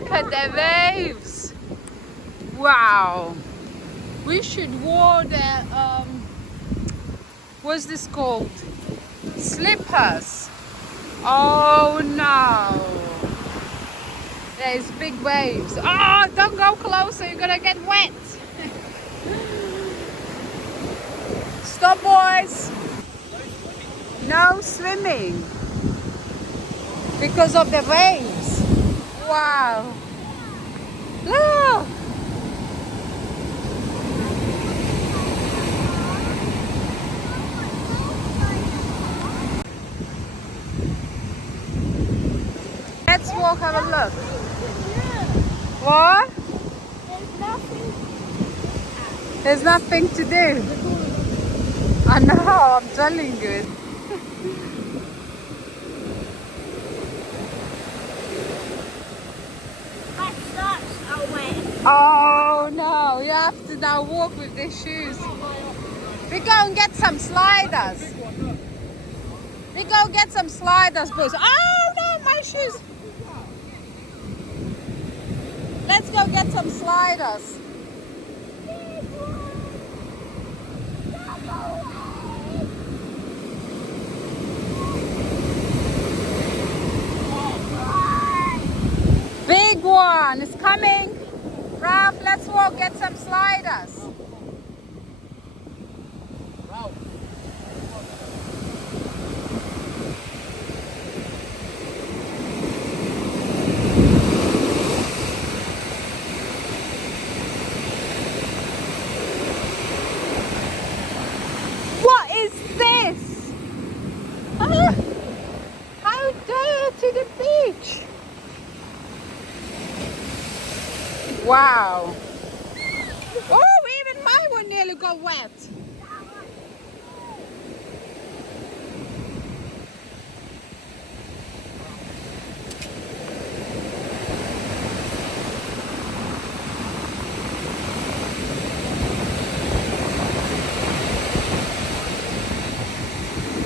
Look at the waves. Wow. We should wear the what's this called? Slippers. Oh no. There's big waves. Oh, don't go closer, you're gonna get wet. Stop, boys. No swimming. Because of the waves. Wow. Look. Let's walk, have a look. What? There's nothing to do. I know, I'm telling you. Oh no, you have to now walk with these shoes. We go and get some sliders. We go get some sliders, boys. Oh no, my shoes. Let's go get some sliders. Big one is coming. Ralph, let's walk, get some sliders. What is this? How dirty the beach. Wow. Oh, even my one nearly got wet.